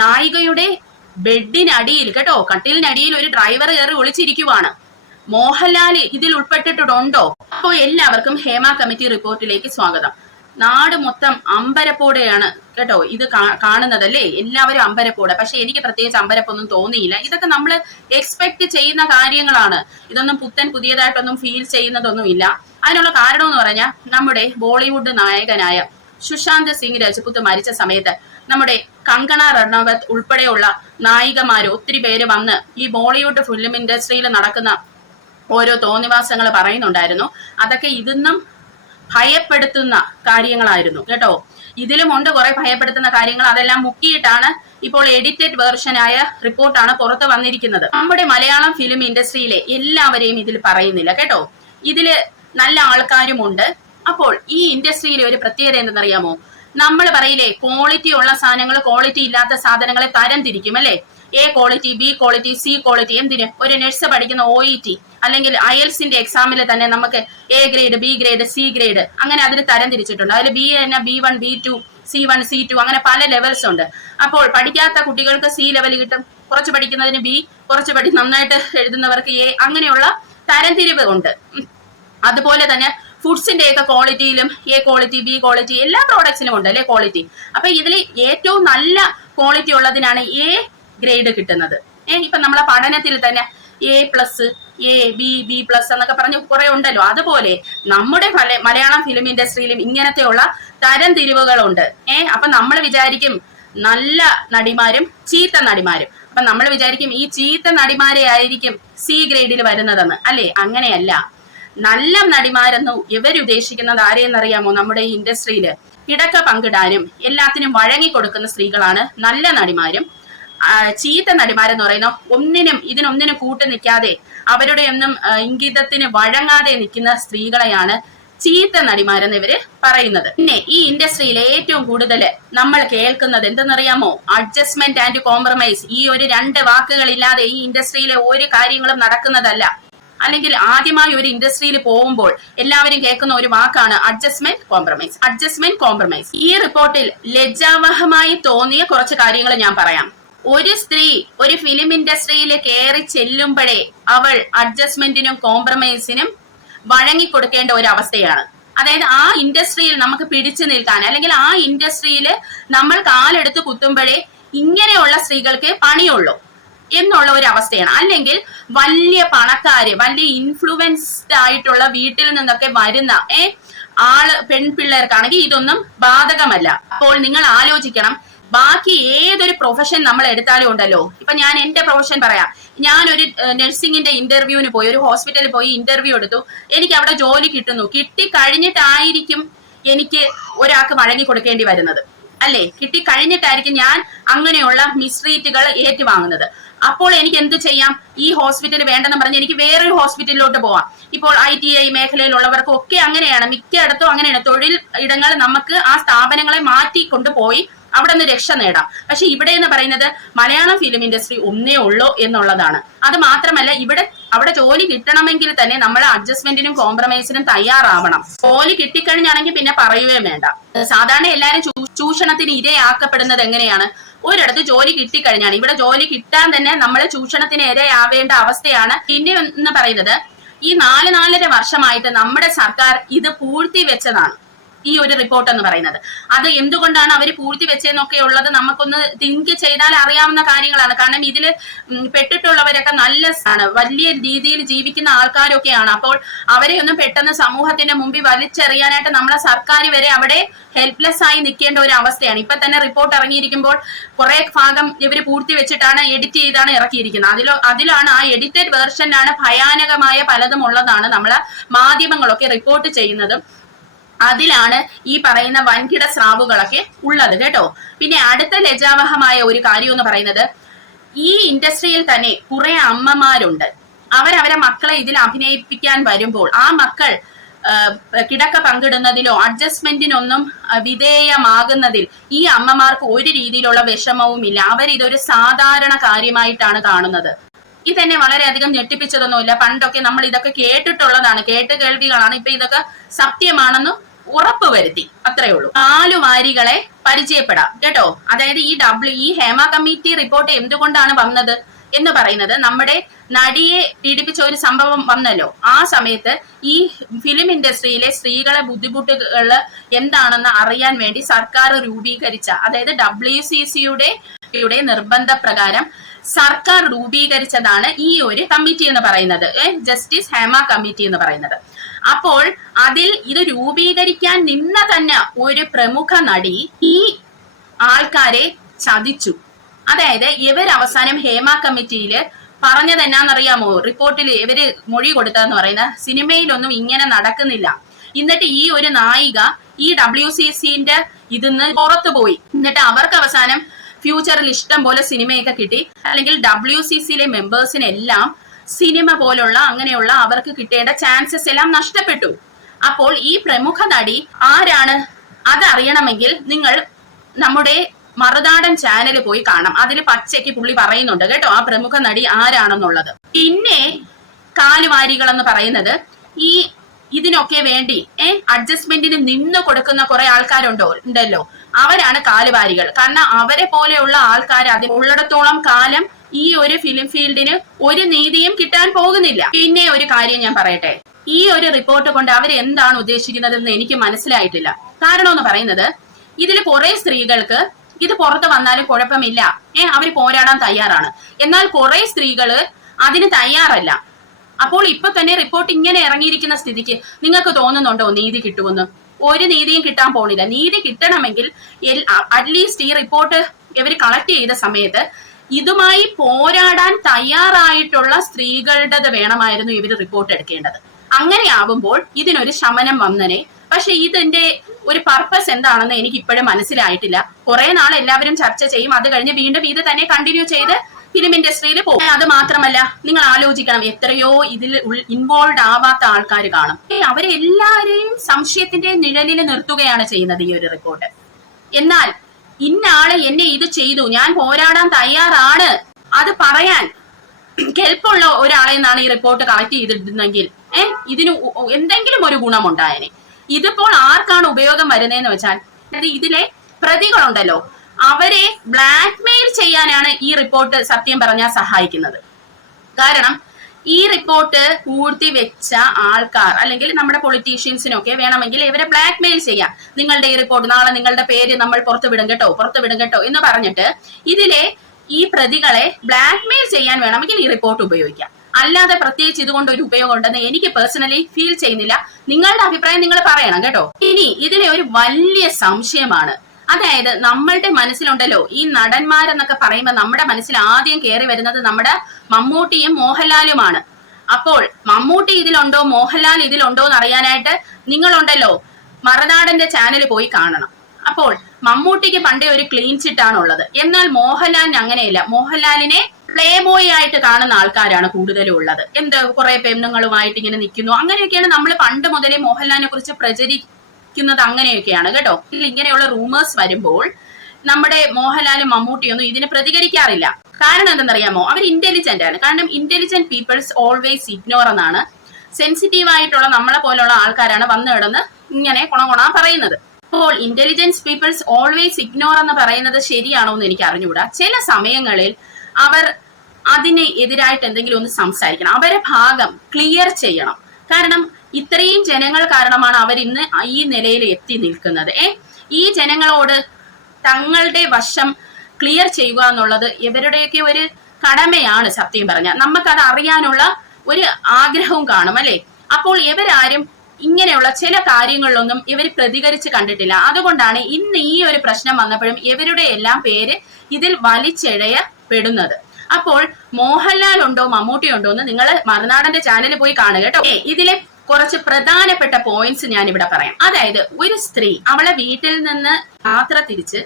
നായികയുടെ ബെഡിനടിയിൽ കേട്ടോ, കട്ടിലിനടിയിൽ ഒരു ഡ്രൈവർ കയറി ഒളിച്ചിരിക്കുവാണ്. മോഹൻലാൽ ഇതിൽ ഉൾപ്പെട്ടിട്ടുണ്ടോ? അപ്പോൾ എല്ലാവർക്കും ഹേമ കമ്മിറ്റി റിപ്പോർട്ടിലേക്ക് സ്വാഗതം. നാട് മൊത്തം അമ്പരപ്പോടെയാണ് കേട്ടോ ഇത് കാണുന്നതല്ലേ, എല്ലാവരും അമ്പരപ്പോടെ. പക്ഷെ എനിക്ക് പ്രത്യേകിച്ച് അമ്പരപ്പൊന്നും തോന്നിയില്ല. ഇതൊക്കെ നമ്മൾ എക്സ്പെക്ട് ചെയ്യുന്ന കാര്യങ്ങളാണ്. ഇതൊന്നും പുതിയതായിട്ടൊന്നും ഫീൽ ചെയ്യുന്നതൊന്നുമില്ല. അതിനുള്ള കാരണം എന്ന് പറഞ്ഞാൽ നമ്മുടെ ബോളിവുഡ് നായകനായ സുശാന്ത് സിംഗ് രജപുത്ത് മരിച്ച സമയത്ത് നമ്മുടെ കങ്കണ റണാവത്ത് ഉൾപ്പെടെയുള്ള നായികമാര് ഒത്തിരി പേര് വന്ന് ഈ ബോളിവുഡ് ഫിലിം ഇൻഡസ്ട്രിയിൽ നടക്കുന്ന ഓരോ തോന്നിവാസങ്ങൾ പറയുന്നുണ്ടായിരുന്നു. അതൊക്കെ ഇതൊന്നും ഭയപ്പെടുത്തുന്ന കാര്യങ്ങളായിരുന്നു കേട്ടോ. ഇതിലുമുണ്ട് കുറെ ഭയപ്പെടുത്തുന്ന കാര്യങ്ങൾ. അതെല്ലാം മുക്കിയിട്ടാണ് ഇപ്പോൾ എഡിറ്റഡ് വേർഷനായ റിപ്പോർട്ടാണ് പുറത്ത് വന്നിരിക്കുന്നത്. നമ്മുടെ മലയാളം ഫിലിം ഇൻഡസ്ട്രിയിലെ എല്ലാവരെയും ഇതിൽ പറയുന്നില്ല കേട്ടോ. ഇതില് നല്ല ആൾക്കാരുമുണ്ട്. അപ്പോൾ ഈ ഇൻഡസ്ട്രിയിലെ ഒരു പ്രത്യേകത എന്തെന്നറിയാമോ? നമ്മൾ പറയില്ലേ, ക്വാളിറ്റി ഉള്ള സാധനങ്ങൾ ക്വാളിറ്റി ഇല്ലാത്ത സാധനങ്ങളെ തരം തിരിക്കും അല്ലെ. A quality, B quality, C quality. എന്തിന്? ഒരു നഴ്സ് പഠിക്കുന്ന OET അല്ലെങ്കിൽ IELTSന്റെ എക്സാമിൽ തന്നെ നമുക്ക് A grade, B grade, C grade അങ്ങനെ അതിന് തരം തിരിച്ചിട്ടുണ്ട്. അതിൽ B തന്നെ B1, B2, C1, C2 അങ്ങനെ പല ലെവൽസ് ഉണ്ട്. അപ്പോൾ പഠിക്കാത്ത കുട്ടികൾക്ക് C ലെവൽ കിട്ടും, കുറച്ച് പഠിക്കുന്നതിന് B, കുറച്ച് നന്നായിട്ട് എഴുതുന്നവർക്ക് A, അങ്ങനെയുള്ള തരംതിരിവ് ഉണ്ട്. അതുപോലെ തന്നെ ഫുഡ്സിന്റെ ഒക്കെ ക്വാളിറ്റിയിലും A ക്വാളിറ്റി, B ക്വാളിറ്റി എല്ലാ പ്രോഡക്ട്സിലും ഉണ്ട് അല്ലെ ക്വാളിറ്റി. അപ്പൊ ഇതിൽ ഏറ്റവും നല്ല ക്വാളിറ്റി ഉള്ളതിനാണ് A ഗ്രേഡ് കിട്ടുന്നത്. ഇപ്പൊ നമ്മളെ പഠനത്തിൽ തന്നെ A+, A, B+, എന്നൊക്കെ പറഞ്ഞ് കുറെ ഉണ്ടല്ലോ. അതുപോലെ നമ്മുടെ മലയാളം ഫിലിം ഇൻഡസ്ട്രിയിലും ഇങ്ങനത്തെയുള്ള തരം തിരിവുകളുണ്ട്. അപ്പൊ നമ്മൾ വിചാരിക്കും നല്ല നടിമാരും ചീത്ത നടിമാരും. അപ്പൊ നമ്മൾ വിചാരിക്കും ഈ ചീത്ത നടിമാരെ ആയിരിക്കും C ഗ്രേഡിൽ വരുന്നതെന്ന്. അല്ലെ, അങ്ങനെയല്ല. നല്ല നടിമാരെന്ന് ഇവരുദ്ദേശിക്കുന്നത് ആരെയെന്നറിയാമോ? നമ്മുടെ ഈ ഇൻഡസ്ട്രിയില് കിടക്ക പങ്കിടാനും എല്ലാത്തിനും വഴങ്ങി കൊടുക്കുന്ന സ്ത്രീകളാണ് നല്ല നടിമാരും. ചീത്ത നടിമാരെന്ന് പറയുന്ന ഇതിനൊന്നിനും കൂട്ടു നിൽക്കാതെ അവരുടെ ഒന്നും ഇംഗിതത്തിന് വഴങ്ങാതെ നിൽക്കുന്ന സ്ത്രീകളെയാണ് ചീത്ത നടിമാരെന്ന് ഇവര് പറയുന്നത്. പിന്നെ ഈ ഇൻഡസ്ട്രിയിൽ ഏറ്റവും കൂടുതൽ നമ്മൾ കേൾക്കുന്നത് എന്തെന്നറിയാമോ? Adjustment and compromise. ഈ ഒരു 2 വാക്കുകളില്ലാതെ ഈ ഇൻഡസ്ട്രിയിലെ ഒരു കാര്യങ്ങളും നടക്കുന്നതല്ല. അല്ലെങ്കിൽ ആദ്യമായി ഒരു ഇൻഡസ്ട്രിയിൽ പോകുമ്പോൾ എല്ലാവരും കേൾക്കുന്ന ഒരു വാക്കാണ് അഡ്ജസ്റ്റ്മെന്റ് കോംപ്രമൈസ്. Adjustment compromise. ഈ റിപ്പോർട്ടിൽ ലജ്ജാവഹമായി തോന്നിയ കുറച്ച് കാര്യങ്ങൾ ഞാൻ പറയാം. ഒരു സ്ത്രീ ഒരു ഫിലിം ഇൻഡസ്ട്രിയിൽ കയറി ചെല്ലുമ്പോഴേ അവൾ അഡ്ജസ്റ്റ്മെന്റിനും കോംപ്രമൈസിനും വഴങ്ങിക്കൊടുക്കേണ്ട ഒരു അവസ്ഥയാണ്. അതായത് ആ ഇൻഡസ്ട്രിയിൽ നമുക്ക് പിടിച്ചു നിൽക്കാൻ, അല്ലെങ്കിൽ ആ ഇൻഡസ്ട്രിയിൽ നമ്മൾ കാലെടുത്ത് കുത്തുമ്പോഴേ ഇങ്ങനെയുള്ള സ്ത്രീകൾക്ക് പണിയുള്ളൂ എന്നുള്ള ഒരു അവസ്ഥയാണ്. അല്ലെങ്കിൽ വലിയ പണക്കാര്, വലിയ ഇൻഫ്ലുവൻസ്ഡ് ആയിട്ടുള്ള വീട്ടിൽ നിന്നൊക്കെ വരുന്ന പെൺപിള്ളേർക്കാണെങ്കിൽ ഇതൊന്നും ബാധകമല്ല. അപ്പോൾ നിങ്ങൾ ആലോചിക്കണം, ബാക്കി ഏതൊരു പ്രൊഫഷൻ നമ്മൾ എടുത്താലും ഉണ്ടല്ലോ. ഇപ്പൊ ഞാൻ എന്റെ പ്രൊഫഷൻ പറയാം. ഞാനൊരു നഴ്സിംഗിന്റെ ഇന്റർവ്യൂവിന് പോയി, ഒരു ഹോസ്പിറ്റലിൽ പോയി ഇന്റർവ്യൂ എടുത്തു. എനിക്ക് അവിടെ ജോലി കിട്ടുന്നു. കിട്ടിക്കഴിഞ്ഞിട്ടായിരിക്കും എനിക്ക് ഒരാൾക്ക് വഴങ്ങി കൊടുക്കേണ്ടി വരുന്നത് അല്ലേ. കിട്ടിക്കഴിഞ്ഞിട്ടായിരിക്കും ഞാൻ അങ്ങനെയുള്ള മിസ്ട്രീറ്റുകൾ ഏറ്റുവാങ്ങുന്നത്. അപ്പോൾ എനിക്ക് എന്ത് ചെയ്യാം? ഈ ഹോസ്പിറ്റൽ വേണ്ടെന്ന് പറഞ്ഞ് എനിക്ക് വേറൊരു ഹോസ്പിറ്റലിലോട്ട് പോവാം. ഇപ്പോൾ ITI മേഖലയിലുള്ളവർക്കും ഒക്കെ അങ്ങനെയാണ്, മിക്കയിടത്തും അങ്ങനെയാണ്. തൊഴിൽ ഇടങ്ങൾ നമുക്ക് ആ സ്ഥാപനങ്ങളെ മാറ്റി കൊണ്ടുപോയി അവിടെ നിന്ന് രക്ഷ നേടാം. പക്ഷെ ഇവിടെ എന്ന് പറയുന്നത് മലയാളം ഫിലിം ഇൻഡസ്ട്രി ഒന്നേ ഉള്ളൂ എന്നുള്ളതാണ്. അത് മാത്രമല്ല, അവിടെ ജോലി കിട്ടണമെങ്കിൽ തന്നെ നമ്മൾ അഡ്ജസ്റ്റ്മെന്റിനും കോംപ്രമൈസിനും തയ്യാറാവണം. ജോലി കിട്ടിക്കഴിഞ്ഞാണെങ്കിൽ പിന്നെ പറയുകയും വേണ്ട. സാധാരണ എല്ലാവരും ചൂഷണത്തിന് ഇരയാക്കപ്പെടുന്നത് എങ്ങനെയാണ്? ഒരിടത്ത് ജോലി കിട്ടിക്കഴിഞ്ഞാണ്. ഇവിടെ ജോലി കിട്ടാൻ തന്നെ നമ്മൾ ചൂഷണത്തിന് ഇരയാവേണ്ട അവസ്ഥയാണ്. പിന്നെ എന്ന് പറയുന്നത്, ഈ 4-4.5 വർഷമായിട്ട് നമ്മുടെ സർക്കാർ ഇത് പൂഴ്ത്തി വെച്ചതാണ് ഈ ഒരു റിപ്പോർട്ട് എന്ന് പറയുന്നത്. അത് എന്തുകൊണ്ടാണ് അവർ പൂഴ്ത്തി വെച്ചതെന്നൊക്കെ ഉള്ളത് നമുക്കൊന്ന് തിങ്ക് ചെയ്താൽ അറിയാവുന്ന കാര്യങ്ങളാണ്. കാരണം ഇതിൽ പെട്ടിട്ടുള്ളവരൊക്കെ വലിയ രീതിയിൽ ജീവിക്കുന്ന ആൾക്കാരൊക്കെയാണ്. അപ്പോൾ അവരെ ഒന്നും പെട്ടെന്ന് സമൂഹത്തിന്റെ മുമ്പിൽ വലിച്ചെറിയാനായിട്ട് നമ്മളെ സർക്കാർ വരെ അവിടെ ഹെൽപ്ലെസ് ആയി നിൽക്കേണ്ട ഒരു അവസ്ഥയാണ്. ഇപ്പൊ തന്നെ റിപ്പോർട്ട് ഇറങ്ങിയിരിക്കുമ്പോൾ കുറെ ഭാഗം ഇവർ പൂഴ്ത്തി വെച്ചിട്ടാണ് എഡിറ്റ് ചെയ്താണ് ഇറക്കിയിരിക്കുന്നത്. അതിലാണ് ആ എഡിറ്റഡ് വേർഷനാണ് ഭയാനകമായ പലതും ഉള്ളതാണ് നമ്മളെ മാധ്യമങ്ങളൊക്കെ റിപ്പോർട്ട് ചെയ്യുന്നതും. അതിലാണ് ഈ പറയുന്ന വൻകിട സ്രാവുകളൊക്കെ ഉള്ളത് കേട്ടോ. പിന്നെ അടുത്ത ലജ്ജാവഹമായ ഒരു കാര്യം എന്ന് പറയുന്നത്, ഈ ഇൻഡസ്ട്രിയിൽ തന്നെ കുറെ അമ്മമാരുണ്ട്. അവരവരെ മക്കളെ ഇതിൽ അഭിനയിപ്പിക്കാൻ വരുമ്പോൾ ആ മക്കൾ കിടക്ക പങ്കിടുന്നതിലോ അഡ്ജസ്റ്റ്മെന്റിനൊന്നും വിധേയമാകുന്നതിൽ ഈ അമ്മമാർക്ക് ഒരു രീതിയിലുള്ള വിഷമവും ഇല്ല. അവരിതൊരു സാധാരണ കാര്യമായിട്ടാണ് കാണുന്നത്. ഇതെന്നെ വളരെയധികം ഞെട്ടിപ്പിച്ചതൊന്നുമില്ല. പണ്ടൊക്കെ നമ്മൾ ഇതൊക്കെ കേട്ടിട്ടുള്ളതാണ്, കേട്ടുകേൾവികളാണ്. ഇപ്പൊ ഇതൊക്കെ സത്യമാണെന്ന് ഉറപ്പുവരുത്തി. അത്രേ ഉള്ളൂ. 4 വാരികളെ പരിചയപ്പെടാം കേട്ടോ. അതായത് ഈ ഹേമ കമ്മിറ്റി റിപ്പോർട്ട് എന്തുകൊണ്ടാണ് വന്നത് എന്ന് പറയുന്നത്, നമ്മുടെ നടിയെ പീഡിപ്പിച്ച ഒരു സംഭവം വന്നല്ലോ. ആ സമയത്ത് ഈ ഫിലിം ഇൻഡസ്ട്രിയിലെ സ്ത്രീകളെ ബുദ്ധിമുട്ടുകൾ എന്താണെന്ന് അറിയാൻ വേണ്ടി സർക്കാർ രൂപീകരിച്ച, അതായത് WCCയുടെ നിർബന്ധപ്രകാരം സർക്കാർ രൂപീകരിച്ചതാണ് ഈ ഒരു കമ്മിറ്റി എന്ന് പറയുന്നത്, ജസ്റ്റിസ് ഹേമ കമ്മിറ്റി എന്ന് പറയുന്നത്. അപ്പോൾ അതിൽ ഇത് രൂപീകരിക്കാൻ നിന്ന തന്നെ ഒരു പ്രമുഖ നടി ഈ ആൾക്കാരെ ചതിച്ചു. അതായത് ഇവർ അവസാനം ഹേമ കമ്മിറ്റിയില് പറഞ്ഞത് എന്നാന്നറിയാമോ? റിപ്പോർട്ടിൽ ഇവര് മൊഴി കൊടുത്തതെന്ന് പറയുന്ന, സിനിമയിലൊന്നും ഇങ്ങനെ നടക്കുന്നില്ല. എന്നിട്ട് ഈ ഒരു നായിക ഈ WCCന്റെ ഇതിന്ന് പുറത്തു പോയി. എന്നിട്ട് അവർക്ക് അവസാനം ഫ്യൂച്ചറിൽ ഇഷ്ടം പോലെ സിനിമയൊക്കെ കിട്ടി. അല്ലെങ്കിൽ WCCയിലെ മെമ്പേഴ്സിനെല്ലാം സിനിമ പോലുള്ള അങ്ങനെയുള്ള അവർക്ക് കിട്ടേണ്ട ചാൻസസ് എല്ലാം നഷ്ടപ്പെട്ടു. അപ്പോൾ ഈ പ്രമുഖ നടി ആരാണ് അതറിയണമെങ്കിൽ നിങ്ങൾ നമ്മുടെ മറുനാടൻ ചാനൽ പോയി കാണാം. അതിൽ പച്ചയ്ക്ക് പുള്ളി പറയുന്നുണ്ട് കേട്ടോ ആ പ്രമുഖ നടി ആരാണെന്നുള്ളത്. പിന്നെ കാലുവാരികൾ എന്ന് പറയുന്നത് ഇതിനൊക്കെ വേണ്ടി അഡ്ജസ്റ്റ്മെന്റിന് നിന്ന് കൊടുക്കുന്ന കുറെ ഉണ്ടല്ലോ, അവരാണ് കാലുവാരികൾ. കാരണം അവരെ പോലെയുള്ള ആൾക്കാർ അതിൽ ഉള്ളിടത്തോളം കാലം ഈ ഒരു ഫിലിം ഫീൽഡിന് ഒരു നീതിയും കിട്ടാൻ പോകുന്നില്ല. പിന്നെ ഒരു കാര്യം ഞാൻ പറയട്ടെ, ഈ ഒരു റിപ്പോർട്ട് കൊണ്ട് അവർ എന്താണ് ഉദ്ദേശിക്കുന്നതെന്ന് എനിക്ക് മനസ്സിലായിട്ടില്ല. കാരണം എന്ന് പറയുന്നത്, ഇതിൽ കുറെ സ്ത്രീകൾക്ക് ഇത് പുറത്ത് വന്നാലും കുഴപ്പമില്ല, അവർ പോരാടാൻ തയ്യാറാണ്. എന്നാൽ കുറെ സ്ത്രീകള് അതിന് തയ്യാറല്ല. അപ്പോൾ ഇപ്പൊ തന്നെ റിപ്പോർട്ട് ഇങ്ങനെ ഇറങ്ങിയിരിക്കുന്ന സ്ഥിതിക്ക് നിങ്ങൾക്ക് തോന്നുന്നുണ്ടോ നീതി കിട്ടുമെന്ന്? ഒരു നീതിയും കിട്ടാൻ പോണില്ല. നീതി കിട്ടണമെങ്കിൽ അറ്റ്ലീസ്റ്റ് ഈ റിപ്പോർട്ട് ഇവർ കളക്ട് ചെയ്ത സമയത്ത് ഇതുമായി പോരാടാൻ തയ്യാറായിട്ടുള്ള സ്ത്രീകളുടേത് വേണമായിരുന്നു ഇവർ റിപ്പോർട്ട് എടുക്കേണ്ടത്. അങ്ങനെ ആവുമ്പോൾ ഇതിനൊരു ശമനം വന്നനെ. പക്ഷെ ഇതിന്റെ ഒരു പർപ്പസ് എന്താണെന്ന് എനിക്ക് ഇപ്പോഴും മനസ്സിലായിട്ടില്ല. കുറെ നാൾ എല്ലാവരും ചർച്ച ചെയ്യും, അത് കഴിഞ്ഞ് വീണ്ടും ഇത് തന്നെ കണ്ടിന്യൂ ചെയ്ത് ഫിലിം ഇൻഡസ്ട്രിയിൽ പോകും. അത് മാത്രമല്ല, നിങ്ങൾ ആലോചിക്കണം, എത്രയോ ഇതിൽ ഇൻവോൾവ് ആവാത്ത ആൾക്കാർ കാണും. അവരെ എല്ലാരെയും സംശയത്തിന്റെ നിഴലിൽ നിർത്തുകയാണ് ചെയ്യുന്നത് ഈ ഒരു റിപ്പോർട്ട്. എന്നാൽ ഇന്നാള് എന്നെ ഇത് ചെയ്തു, ഞാൻ പോരാടാൻ തയ്യാറാണ്, അത് പറയാൻ കെൽപ്പുള്ള ഒരാളെ നിന്നാണ് ഈ റിപ്പോർട്ട് കളക്ട് ചെയ്തിരുന്നെങ്കിൽ ഇതിന് എന്തെങ്കിലും ഒരു ഗുണമുണ്ടായനെ. ഇതിപ്പോൾ ആർക്കാണ് ഉപയോഗം വരുന്നതെന്ന് വെച്ചാൽ, ഇതിലെ പ്രതികളുണ്ടല്ലോ അവരെ ബ്ലാക്ക് മെയിൽ ചെയ്യാനാണ് ഈ റിപ്പോർട്ട് സത്യം പറഞ്ഞാൽ സഹായിക്കുന്നത്. കാരണം ഈ റിപ്പോർട്ട് പൂഴ്ത്തി വെച്ച ആൾക്കാർ അല്ലെങ്കിൽ നമ്മുടെ പൊളിറ്റീഷ്യൻസിനൊക്കെ വേണമെങ്കിൽ ഇവരെ ബ്ലാക്ക് മെയിൽ ചെയ്യാം. നിങ്ങളുടെ ഈ റിപ്പോർട്ട് നാളെ നിങ്ങളുടെ പേര് നമ്മൾ പുറത്തു വിടും കേട്ടോ എന്ന് പറഞ്ഞിട്ട് ഇതിലെ ഈ പ്രതികളെ ബ്ലാക്ക് മെയിൽ ചെയ്യാൻ വേണമെങ്കിൽ ഈ റിപ്പോർട്ട് ഉപയോഗിക്കാം. അല്ലാതെ പ്രത്യേകിച്ച് ഇതുകൊണ്ട് ഒരു ഉപയോഗം ഉണ്ടെന്ന് എനിക്ക് പേഴ്സണലി ഫീൽ ചെയ്യുന്നില്ല. നിങ്ങളുടെ അഭിപ്രായം നിങ്ങൾ പറയണം കേട്ടോ. ഇനി ഇതിലെ ഒരു വലിയ സംശയമാണ്, അതായത് നമ്മളുടെ മനസ്സിലുണ്ടല്ലോ ഈ നടന്മാരെന്നൊക്കെ പറയുമ്പോൾ നമ്മുടെ മനസ്സിൽ ആദ്യം കയറി വരുന്നത് നമ്മുടെ മമ്മൂട്ടിയും മോഹൻലാലുമാണ്. അപ്പോൾ മമ്മൂട്ടി ഇതിലുണ്ടോ മോഹൻലാൽ ഇതിലുണ്ടോ എന്ന് അറിയാനായിട്ട് നിങ്ങളുണ്ടല്ലോ മറുനാടന്റെ ചാനൽ പോയി കാണണം. അപ്പോൾ മമ്മൂട്ടിക്ക് പണ്ടേ ഒരു ക്ലീൻ ചിറ്റാണുള്ളത്. എന്നാൽ മോഹൻലാലിന് അങ്ങനെയല്ല. മോഹൻലാലിനെ പ്ലേ ബോയ് ആയിട്ട് കാണുന്ന ആൾക്കാരാണ് കൂടുതലും ഉള്ളത്. കുറെ പെണ്ണുങ്ങളുമായിട്ട് ഇങ്ങനെ നിൽക്കുന്നു, അങ്ങനെയൊക്കെയാണ് നമ്മൾ പണ്ട് മുതലേ മോഹൻലാലിനെ കുറിച്ച് പ്രചരിക്കുന്നത്. അങ്ങനെയൊക്കെയാണ് കേട്ടോ. ഇങ്ങനെയുള്ള റൂമേഴ്സ് വരുമ്പോൾ നമ്മുടെ മോഹൻലാലും മമ്മൂട്ടിയൊന്നും ഇതിന് പ്രതികരിക്കാറില്ല. കാരണം എന്തെന്നറിയാമോ? അവർ ഇന്റലിജന്റ് ആണ്. കാരണം ഇന്റലിജന്റ് പീപ്പിൾസ് ഓൾവേസ് ഇഗ്നോർ എന്നാണ്. സെൻസിറ്റീവ് ആയിട്ടുള്ള നമ്മളെ പോലുള്ള ആൾക്കാരാണ് വന്നു കിടന്ന് ഇങ്ങനെ കൊണ പറയുന്നത്. അപ്പോൾ ഇന്റലിജൻസ് പീപ്പിൾസ് ഓൾവേസ് ഇഗ്നോർ എന്ന് പറയുന്നത് ശരിയാണോ എന്ന് എനിക്ക് അറിഞ്ഞുകൂടാ. ചില സമയങ്ങളിൽ അവർ അതിന് എതിരായിട്ട് എന്തെങ്കിലും ഒന്ന് സംസാരിക്കണം, അവരെ ഭാഗം ക്ലിയർ ചെയ്യണം. കാരണം ഇത്രയും ജനങ്ങൾ കാരണമാണ് അവർ ഇന്ന് ഈ നിലയിൽ എത്തി നിൽക്കുന്നത്. ഈ ജനങ്ങളോട് തങ്ങളുടെ വശം ക്ലിയർ ചെയ്യുക എന്നുള്ളത് ഇവരുടെയൊക്കെ ഒരു കടമയാണ്. സത്യം പറഞ്ഞാൽ നമുക്കത് അറിയാനുള്ള ഒരു ആഗ്രഹവും കാണും അല്ലെ. അപ്പോൾ ഇവരാരും ഇങ്ങനെയുള്ള ചില കാര്യങ്ങളിലൊന്നും ഇവർ പ്രതികരിച്ച് കണ്ടിട്ടില്ല. അതുകൊണ്ടാണ് ഇന്ന് ഈ ഒരു പ്രശ്നം വന്നപ്പോഴും ഇവരുടെ എല്ലാം പേര് ഇതിൽ വലിച്ചെഴയപ്പെടുന്നത്. അപ്പോൾ മോഹൻലാൽ ഉണ്ടോ മമ്മൂട്ടി ഉണ്ടോ എന്ന് നിങ്ങൾ മറുനാടന്റെ ചാനലിൽ പോയി കാണുക കേട്ടോ. ഇതിലെ കുറച്ച് പ്രധാനപ്പെട്ട പോയിന്റ്സ് ഞാൻ ഇവിടെ പറയാം. അതായത് ഒരു സ്ത്രീ അവളെ വീട്ടിൽ നിന്ന് യാത്ര തിരിച്ച്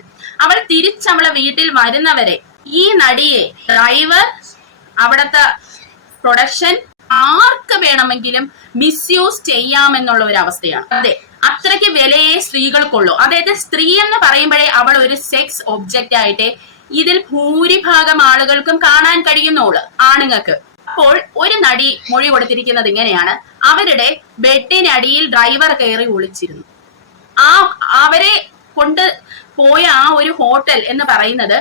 അവളെ വീട്ടിൽ വരുന്നവരെ ഈ നടിയെ ഡ്രൈവർ, അവിടുത്തെ പ്രൊഡക്ഷൻ ആർക്ക് വേണമെങ്കിലും മിസ്യൂസ് ചെയ്യാമെന്നുള്ള ഒരു അവസ്ഥയാണ്. അതെ, അത്രയ്ക്ക് വിലയെ സ്ത്രീകൾക്കുള്ളൂ. അതായത് സ്ത്രീ എന്ന് പറയുമ്പോഴേ അവൾ ഒരു സെക്സ് ഒബ്ജക്റ്റ് ആയിട്ട് ഇതിൽ ഭൂരിഭാഗം ആളുകൾക്കും കാണാൻ കഴിയുന്നുള്ളൂ, ആണുങ്ങൾക്ക്. അപ്പോൾ ഒരു നടി മൊഴി കൊടുത്തിരിക്കുന്നത് ഇങ്ങനെയാണ്: അവരുടെ ബെഡിനടിയിൽ ഡ്രൈവർ കയറി ഒളിച്ചിരുന്നു. ആ അവരെ കൊണ്ട് പോയ ആ ഒരു ഹോട്ടൽ എന്ന് പറയുന്നത്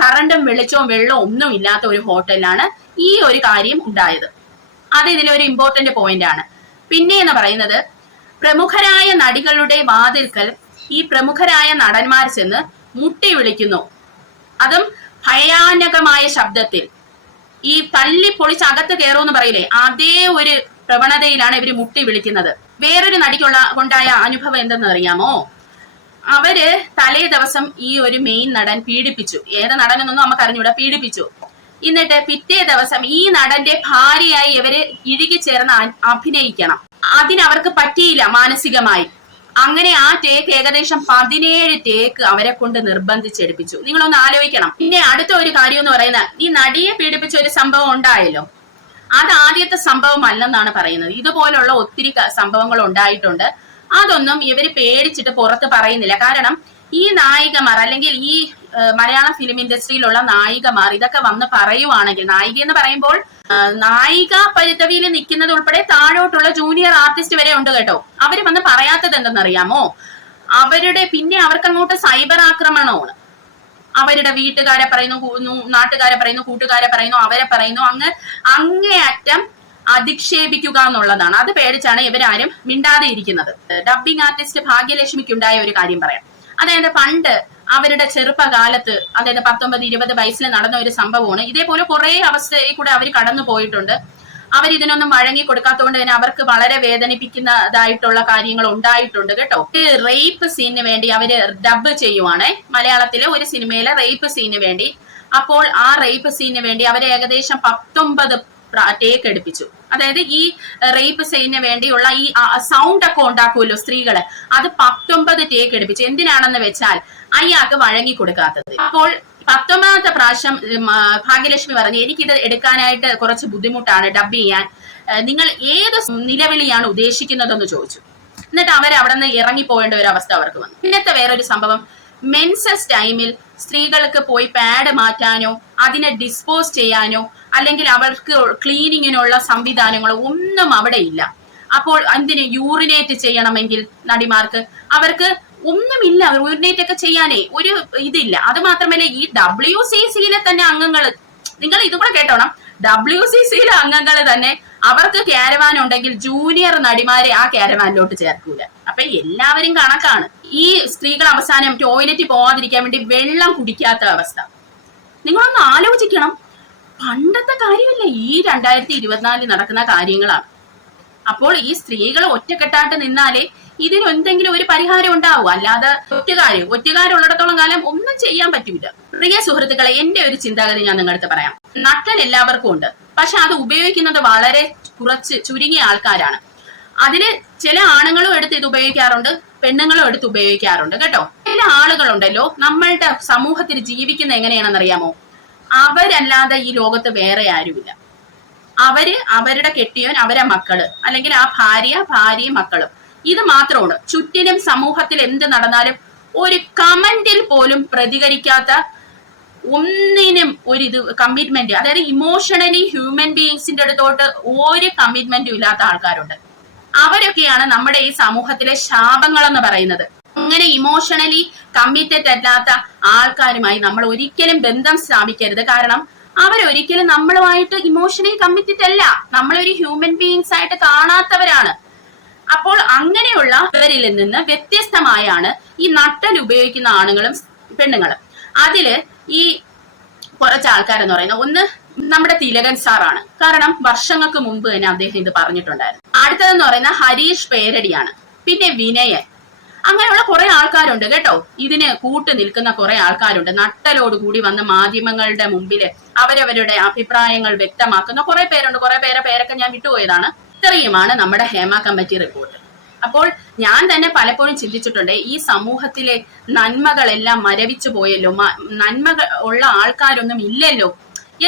കറണ്ടും വെളിച്ചവും വെള്ളവും ഒന്നും ഇല്ലാത്ത ഒരു ഹോട്ടലിലാണ് ഈ ഒരു കാര്യം ഉണ്ടായത്. അത് ഇതിലൊരു ഇമ്പോർട്ടന്റ് പോയിന്റ് ആണ്. പിന്നെ എന്ന് പറയുന്നത്, പ്രമുഖരായ നടികളുടെ വാതിൽക്കൽ ഈ പ്രമുഖരായ നടന്മാർ ചെന്ന് മുട്ടി വിളിക്കുന്നു. അതും ഭയാനകമായ ശബ്ദത്തിൽ. ഈ തല്ലി പൊളിച്ച് അകത്ത് കയറുമെന്ന് പറയില്ലേ, അതേ ഒരു പ്രവണതയിലാണ് ഇവര് മുട്ടി വിളിക്കുന്നത്. വേറൊരു കൊണ്ടായ അനുഭവം എന്തെന്ന് അറിയാമോ? അവര് തലേ ദിവസം ഈ ഒരു മെയിൻ നടൻ പീഡിപ്പിച്ചു. ഏത് നടനെന്നൊന്നും നമുക്ക് അറിഞ്ഞൂടാ, പീഡിപ്പിച്ചു. എന്നിട്ട് പിറ്റേ ദിവസം ഈ നടന്റെ ഭാര്യയായി ഇവര് ഇഴുകിച്ചേർന്ന് അഭിനയിക്കണം. അതിനവർക്ക് പറ്റിയില്ല മാനസികമായി. അങ്ങനെ ആ ടേക്ക് ഏകദേശം 17 ടേക്ക് അവരെ കൊണ്ട് നിർബന്ധിച്ചെടുപ്പിച്ചു. നിങ്ങളൊന്ന് ആലോചിക്കണം. പിന്നെ അടുത്ത ഒരു കാര്യം എന്ന് പറയുന്നത്, ഈ നടിയെ പീഡിപ്പിച്ച ഒരു സംഭവം ഉണ്ടായല്ലോ, അത് ആദ്യത്തെ സംഭവം അല്ലെന്നാണ് പറയുന്നത്. ഇതുപോലുള്ള ഒത്തിരി സംഭവങ്ങൾ ഉണ്ടായിട്ടുണ്ട്. അതൊന്നും ഇവര് പേടിച്ചിട്ട് പുറത്ത് പറയുന്നില്ല. കാരണം ഈ നായികമാർ അല്ലെങ്കിൽ ഈ മലയാളം ഫിലിം ഇൻഡസ്ട്രിയിലുള്ള നായികമാർ ഇതൊക്കെ വന്ന് പറയുവാണെങ്കിൽ, നായിക എന്ന് പറയുമ്പോൾ നായിക പരിതവിയിൽ നിൽക്കുന്നത് ഉൾപ്പെടെ താഴോട്ടുള്ള ജൂനിയർ ആർട്ടിസ്റ്റ് വരെ ഉണ്ട് കേട്ടോ. അവര് വന്ന് പറയാത്തത് എന്തെന്നറിയാമോ? പിന്നെ അവർക്ക് അങ്ങോട്ട് സൈബർ ആക്രമണമാണ്. അവരുടെ വീട്ടുകാരെ പറയുന്നു, നാട്ടുകാരെ പറയുന്നു, കൂട്ടുകാരെ പറയുന്നു, അവരെ പറയുന്നു, അങ്ങേയറ്റം അധിക്ഷേപിക്കുക എന്നുള്ളതാണ്. അത് പേടിച്ചാണ് ഇവരാരും മിണ്ടാതെ ഇരിക്കുന്നത്. ഡബ്ബിംഗ് ആർട്ടിസ്റ്റ് ഭാഗ്യലക്ഷ്മിക്കുണ്ടായ ഒരു കാര്യം പറയാം. അതായത് പണ്ട് അവരുടെ ചെറുപ്പകാലത്ത്, അതായത് 19-20 വയസ്സിൽ നടന്ന ഒരു സംഭവമാണ്. ഇതേപോലെ കുറെ അവസ്ഥയിൽ കൂടെ അവർ കടന്നു പോയിട്ടുണ്ട്. അവരിതിനൊന്നും വഴങ്ങി കൊടുക്കാത്തതുകൊണ്ട് തന്നെ അവർക്ക് വളരെ വേദനിപ്പിക്കുന്നതായിട്ടുള്ള കാര്യങ്ങൾ ഉണ്ടായിട്ടുണ്ട് കേട്ടോ. റേപ്പ് സീനിന് വേണ്ടി അവര് ഡബ് ചെയ്യുവാണ് മലയാളത്തിലെ ഒരു സിനിമയിലെ റേപ്പ് സീനിന് വേണ്ടി. അപ്പോൾ ആ റേപ്പ് സീനിന് വേണ്ടി അവര് ഏകദേശം 19 ടേക്ക് എടുപ്പിച്ചു. അതായത് ഈ റേപ്പ് സീനിന് വേണ്ടിയുള്ള ഈ സൗണ്ട് ഒക്കെ ഉണ്ടാക്കുമല്ലോ സ്ത്രീകള്, അത് 19 ടേക്ക് എടുപ്പിച്ചു. എന്തിനാണെന്ന് വെച്ചാൽ അയാൾക്ക് വഴങ്ങി കൊടുക്കാത്തത്. അപ്പോൾ 19ാമത്തെ പ്രാവശ്യം ഭാഗ്യലക്ഷ്മി പറഞ്ഞു, എനിക്കിത് എടുക്കാനായിട്ട് കുറച്ച് ബുദ്ധിമുട്ടാണ്, ഡബ് ചെയ്യാൻ, നിങ്ങൾ ഏത് നിലവിളിയാണ് ഉദ്ദേശിക്കുന്നതെന്ന് ചോദിച്ചു. എന്നിട്ട് അവർ അവിടെ നിന്ന് ഇറങ്ങിപ്പോകേണ്ട ഒരു അവസ്ഥ അവർക്ക് വന്നു. പിന്നത്തെ വേറൊരു സംഭവം, മെൻസസ് ടൈമിൽ സ്ത്രീകൾക്ക് പോയി പാഡ് മാറ്റാനോ അതിനെ ഡിസ്പോസ് ചെയ്യാനോ അല്ലെങ്കിൽ അവർക്ക് ക്ലീനിങ്ങിനുള്ള സംവിധാനങ്ങളോ ഒന്നും അവിടെ ഇല്ല. അപ്പോൾ എന്തിന് യൂറിനേറ്റ് ചെയ്യണമെങ്കിൽ നടിമാർക്ക് അവർക്ക് ഒന്നുമില്ല, യൂറിനേറ്റ് ഒക്കെ ചെയ്യാനേ ഒരു ഇതില്ല. അത് മാത്രമല്ല, ഈ WCCയിലെ തന്നെ അംഗങ്ങൾ, നിങ്ങൾ ഇതുകൂടെ കേട്ടോണം, WCCയിലെ അംഗങ്ങൾ തന്നെ അവർക്ക് ക്യാരവാൻ ഉണ്ടെങ്കിൽ ജൂനിയർ നടിമാരെ ആ ക്യാരവാനിലോട്ട് ചേർക്കൂല. അപ്പൊ എല്ലാവരും കണക്കാണ്. ഈ സ്ത്രീകൾ അവസാനം ടോയ്ലറ്റിൽ പോവാതിരിക്കാൻ വേണ്ടി വെള്ളം കുടിക്കാത്ത അവസ്ഥ. നിങ്ങളൊന്ന് ആലോചിക്കണം. പണ്ടത്തെ കാര്യമല്ല, ഈ 2024 നടക്കുന്ന കാര്യങ്ങളാണ്. അപ്പോൾ ഈ സ്ത്രീകൾ ഒറ്റക്കെട്ടായിട്ട് നിന്നാലേ ഇതിന് എന്തെങ്കിലും ഒരു പരിഹാരം ഉണ്ടാവും. അല്ലാതെ ഒറ്റുകാരുള്ളിടത്തോളം കാലം ഒന്നും ചെയ്യാൻ പറ്റൂല. പ്രിയ സുഹൃത്തുക്കളെ, എന്റെ ഒരു ചിന്താഗതി ഞാൻ നിങ്ങളുടെ അടുത്ത് പറയാം. നട്ടൽ എല്ലാവർക്കും ഉണ്ട്, പക്ഷെ അത് ഉപയോഗിക്കുന്നത് വളരെ ചുരുങ്ങിയ ആൾക്കാരാണ്. അതില് ചില ആണുങ്ങളും എടുത്ത് ഇത് ഉപയോഗിക്കാറുണ്ട്, പെണ്ണുങ്ങളും എടുത്ത് ഉപയോഗിക്കാറുണ്ട് കേട്ടോ. ചില ആളുകളുണ്ടല്ലോ നമ്മളുടെ സമൂഹത്തിൽ ജീവിക്കുന്ന എങ്ങനെയാണെന്നറിയാമോ? അവരല്ലാതെ ഈ ലോകത്ത് വേറെ ആരുമില്ല. അവരുടെ കെട്ടിയോൻ, അവരെ മക്കള്, അല്ലെങ്കിൽ ആ ഭാര്യയും മക്കളും, ഇത് മാത്രമാണ്. ചുറ്റിനും സമൂഹത്തിൽ എന്ത് നടന്നാലും ഒരു കമന്റിൽ പോലും പ്രതികരിക്കാത്ത, ഒന്നിനും ഒരു കമ്മിറ്റ്മെന്റ്, അതായത് ഇമോഷണലി ഹ്യൂമൻ ബീയിങ്സിന്റെ അടുത്തോട്ട് ഒരു കമ്മിറ്റ്മെന്റും ഇല്ലാത്ത ആൾക്കാരുണ്ട്. അവരൊക്കെയാണ് നമ്മുടെ ഈ സമൂഹത്തിലെ ശാപങ്ങൾ എന്ന് പറയുന്നത്. അങ്ങനെ ഇമോഷണലി കമ്മിറ്റഡ് അല്ലാത്ത ആൾക്കാരുമായി നമ്മൾ ഒരിക്കലും ബന്ധം സ്ഥാപിക്കരുത്. കാരണം അവരൊരിക്കലും നമ്മളുമായിട്ട് ഇമോഷണലി കമ്മിറ്റഡ് അല്ല, നമ്മളൊരു ഹ്യൂമൻ ബീയിങ്സ് ആയിട്ട് കാണാത്തവരാണ്. അപ്പോൾ അങ്ങനെയുള്ളവരിൽ നിന്ന് വ്യത്യസ്തമായാണ് ഈ നട്ടൽ ഉപയോഗിക്കുന്ന ആണുങ്ങളും പെണ്ണുങ്ങളും. അതില് ഈ കുറച്ച് ആൾക്കാരെന്ന് പറയുന്നത്, ഒന്ന് നമ്മുടെ തിലകൻ സാറാണ്. കാരണം വർഷങ്ങൾക്ക് മുമ്പ് തന്നെ അദ്ദേഹം ഇത് പറഞ്ഞിട്ടുണ്ടായിരുന്നു. അടുത്തതെന്ന് പറയുന്ന ഹരീഷ് പേരടിയാണ്. പിന്നെ വിനയൻ. അങ്ങനെയുള്ള കുറെ ആൾക്കാരുണ്ട് കേട്ടോ. ഇതിന് കൂട്ടു നിൽക്കുന്ന കുറെ ആൾക്കാരുണ്ട്. നട്ടലോടുകൂടി വന്ന് മാധ്യമങ്ങളുടെ മുമ്പിൽ അവരവരുടെ അഭിപ്രായങ്ങൾ വ്യക്തമാക്കുന്ന കുറെ പേരുണ്ട്. കുറെ പേരൊക്കെ ഞാൻ വിട്ടുപോയതാണ്. ഇത്രയുമാണ് നമ്മുടെ ഹേമ കമ്മിറ്റി റിപ്പോർട്ട്. അപ്പോൾ ഞാൻ തന്നെ പലപ്പോഴും ചിന്തിച്ചിട്ടുണ്ട്, ഈ സമൂഹത്തിലെ നന്മകളെല്ലാം മരവിച്ചു പോയല്ലോ, നന്മകൾ ഉള്ള ആൾക്കാരൊന്നും ഇല്ലല്ലോ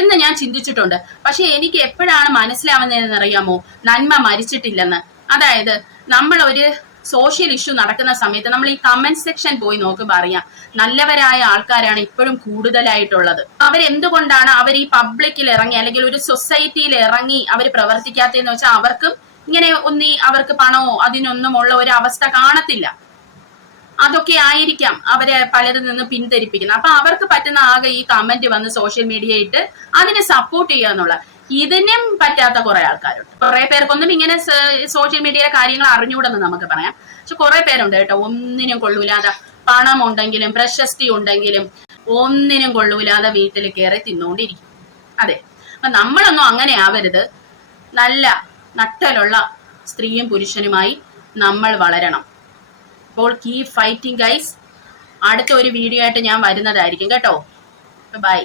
എന്ന് ഞാൻ ചിന്തിച്ചിട്ടുണ്ട്. പക്ഷെ എനിക്ക് എപ്പോഴാണ് മനസ്സിലാവുന്നതെന്ന് അറിയാമോ? നന്മ മരിച്ചിട്ടില്ലെന്ന്. അതായത് നമ്മൾ ഒരു സോഷ്യൽ ഇഷ്യൂ നടക്കുന്ന സമയത്ത് നമ്മൾ ഈ കമന്റ് സെക്ഷൻ പോയി നോക്കുമ്പോൾ അറിയാം, നല്ലവരായ ആൾക്കാരാണ് ഇപ്പോഴും കൂടുതലായിട്ടുള്ളത്. അവരെന്തുകൊണ്ടാണ് അവർ ഈ പബ്ലിക്കിൽ ഇറങ്ങി അല്ലെങ്കിൽ ഒരു സൊസൈറ്റിയിൽ ഇറങ്ങി അവർ പ്രവർത്തിക്കാത്തതെന്ന് വെച്ചാൽ അവർക്ക് ഇങ്ങനെ അവർക്ക് പണമോ അതിനൊന്നുമുള്ള ഒരു അവസ്ഥ കാണത്തില്ല. അതൊക്കെ ആയിരിക്കാം അവരെ പലരിൽ നിന്ന് പിന്തിരിപ്പിക്കുന്നത്. അപ്പൊ അവർക്ക് പറ്റുന്ന ആകെ ഈ കമന്റ് വന്ന് സോഷ്യൽ മീഡിയ ഇട്ട് അതിനെ സപ്പോർട്ട് ചെയ്യുക എന്നുള്ള, ഇതിനും പറ്റാത്ത കുറെ ആൾക്കാരുണ്ട്. കുറെ പേർക്കൊന്നും ഇങ്ങനെ സോഷ്യൽ മീഡിയയിലെ കാര്യങ്ങൾ അറിഞ്ഞുകൂടെന്ന് നമുക്ക് പറയാം. പക്ഷെ കുറെ പേരുണ്ട് കേട്ടോ, ഒന്നിനും കൊള്ളൂലാതെ, പണം ഉണ്ടെങ്കിലും പ്രശസ്തി ഉണ്ടെങ്കിലും ഒന്നിനും കൊള്ളൂലാതെ വീട്ടിൽ കയറി തിന്നുകൊണ്ടിരിക്കും. അതെ, അപ്പൊ നമ്മളൊന്നും അങ്ങനെ ആവരുത്. നല്ല നട്ടലുള്ള സ്ത്രീയും പുരുഷനുമായി നമ്മൾ വളരണം. അപ്പോൾ കീപ് ഫൈറ്റിംഗ് ഗൈസ്. അടുത്ത ഒരു വീഡിയോ ആയിട്ട് ഞാൻ വരുന്നതായിരിക്കും കേട്ടോ. ബൈ.